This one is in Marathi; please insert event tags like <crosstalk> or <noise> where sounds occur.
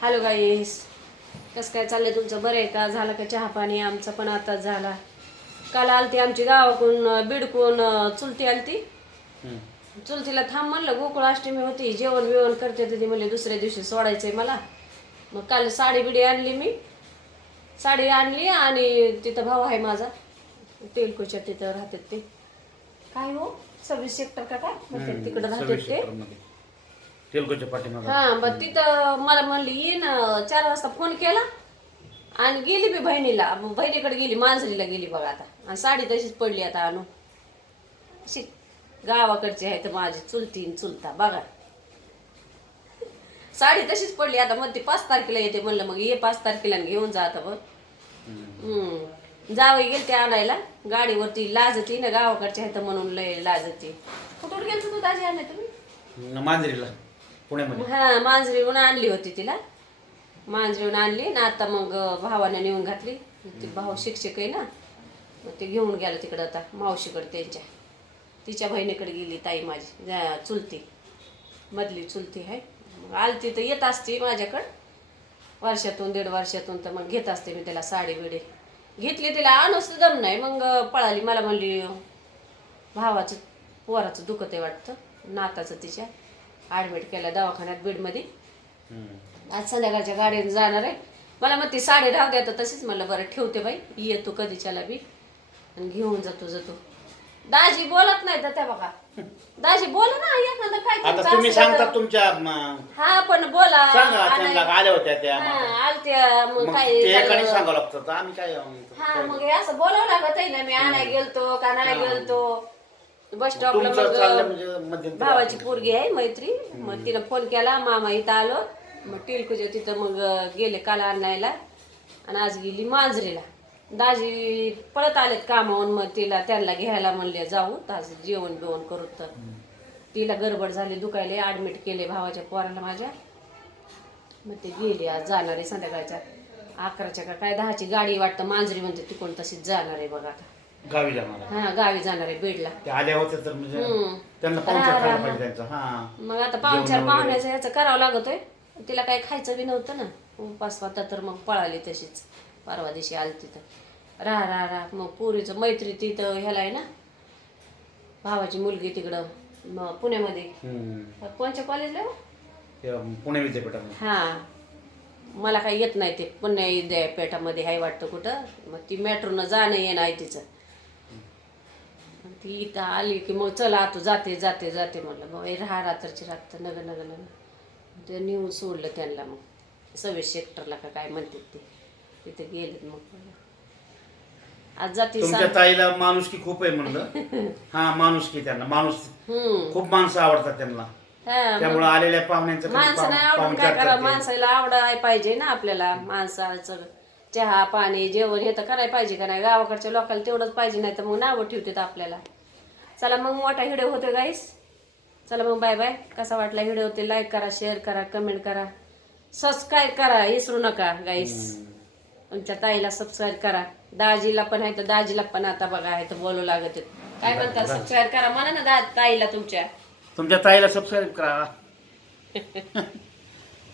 हॅलो गाईस कसं काय चाललंय तुमचं? बरं आहे का? झालं का चहा पाणी? आमचं पण आताच झाला. काल आलती आमची गावाकडून बिडकून चुलती आलती. चुलतीला थांब म्हणलं गोकुळ अष्टमी होती. जेवण बिवण करते ती म्हणले दुसऱ्या दिवशी सोडायचंय मला. मग काल साडी बिडी आणली मी. साडी आणली आणि तिथं भाऊ आहे माझा. तेलकुच्या तिथं राहतात ते. काय हो? सव्वीस सेक्टर का काय? तिकडं राहतात ते. तेलकोच्या पाठीमागं. हा मग तिथं मला म्हणली ये ना चार वाजता फोन केला आणि गेली मी बहिणीला. मग बहिणीकडे गेली मांजरीला गेली बघा आता. आणि साडी तशीच पडली आता आणून. अशी गावाकडची आहे तर माझी चुलती चुलता बघा. साडी तशीच पडली आता मग ती पाच तारखेला येते म्हणलं मग ये पाच तारखेला आणि घेऊन जा आता बघ. हम्म. जावई गेलते आणायला गाडीवरती लाजती ना गावाकडची आहे तर म्हणून लय लाजती. कुठून गेलतो तू दाजी आणाय तुम्ही? मांजरीला. पुण्यामध्ये? हा मांजरीहून आणली होती तिला. मांजरीहून आणली ना आता मग भावाने नेऊन घातली. ती भाऊ शिक्षक आहे ना मग ते घेऊन गेला तिकडं आता मावशीकडे त्यांच्या. तिच्या बहिणीकडे गेली ताई माझी चुलती. मधली चुलती आहे. मग आलती तर येत असते माझ्याकडं. वर्षातून दीड वर्षातून तर मग घेत असते मी त्याला साडी बिडी. घेतली तिला आणूच दम नाही. मग पळाली. मला म्हणली भावाचं पोराचं दुखत आहे वाटतं. नाताचं तिच्या. ॲडमिट केलं दवाखान्यात बीडमध्ये. आज संध्याकाळच्या गाडीने जाणार आहे. मला मग ती साडी राहू द्या तर तशीच. म्हणलं बरं ठेवते बाई. ये तू कधीच्याला बी. आणि घेऊन जातो जातो. दाजी बोलत नाही तर त्या बघा. दाजी बोला ना एखादं काय आता तुमचं तुम्ही असलं तर. सांगता तुमच्या म, हा पण बोला. सांगा आणि- त्यांना आल्या होत्या त्या हा, मग. आलत्या मग मग काय एकाने झालं? सांगावं लागतं. तर आम्ही काय हा मग हे असं बोलावं लागत आहे ना मी आणाय गेलतो का नाही गेलतो. बस स्टॉपला तुमचं चाललं मग म्हणजे मध्यंतरी भावाची पोरगी आहे मैत्री मग तिनं फोन केला मामा इथं आलो. मग टिलकुच्या तिथं मग गेले काल आणायला. आणि आज गेली मांजरीला. दाजी परत आलेत कामावून मग तिला त्यांना घ्यायला म्हणले जाऊ. आज जेवण बिवण करू तर. तिला गडबड झाली दुखायले. ॲडमिट केले भावाच्या पोराला माझ्या. मग ते गेले आज जाणार आहे संध्याकाळच्या. अकराच्या का काय दहाची गाडी वाटतं मांजरी म्हणते तिकडून तशीच जाणार आहे बघा आता. गावी जाणार आहे. हा गावी जाणार आहे बीडला. ते तर म्हणजे हम्म. त्यांना पाहुणचार करायला पाहिजे त्यांचा हा. मग आता पाहुणचार पाहुण्याचं ह्याचं करावं लागतोय. तिला काही खायचं बी नव्हतं ना. उपास होता तर मग पळाली तशीच. परवा दिवशी आली तिथं. राहा राहा राहा मग पुरीचं मैत्री तिथं ह्याला आहे ना. भावाची मुलगी तिकडं म- पुण्यामध्ये. हम्म. कोणच्या कॉलेजला हो? ते पुणे विद्यापीठामध्ये. हा. मला काही येत नाही ते. पुण्या विद्यापीठामध्ये आहे वाटतं कुठं. मग ती मेट्रोनं जाणं येणं आहे तिचं. ती इथं आली की मग चला तू जाते जाते जाते म्हणलं. मग राहा रात्रची रात्र नग नग नग ते नेऊन सोडलं त्यांना मग. सव्वीस सेक्टरला का काय म्हणतात ते. तिथे गेलेत मग. आज जाते तुमच्या ताईला माणुसकी खूप आहे म्हणलं. <laughs> हा माणुसकी त्यांना. माणूस खूप माणसं आवडतात त्यांना. त्यामुळे आलेल्या पाहुण्यांचं कधी माणसानं पाहु- आवडून काय करा. माणसाला आवडाय पाहिजे ना आपल्याला. माणसाचं चहा पाणी जेवण हे तर करायला पाहिजे का नाही? गावाकडच्या लोकांना तेवढंच पाहिजे नाही तर मग नावं ठेवतात आपल्याला. चला मग मोठा व्हिडिओ होतो गाईस चला मग बाय बाय कसा वाटला व्हिडिओ? ते लाईक करा शेअर करा कमेंट करा. सबस्क्राईब करा विसरू नका गाईस तुमच्या ताईला सबस्क्राईब करा. दाजीला पण आहे तर दाजीला पण आता बघा आहे तर बोलू लागत. काय म्हणतात सबस्क्राईब करा. म्हणा ना दा ताईला तुमच्या. तुमच्या ताईला सबस्क्राईब करा. <laughs>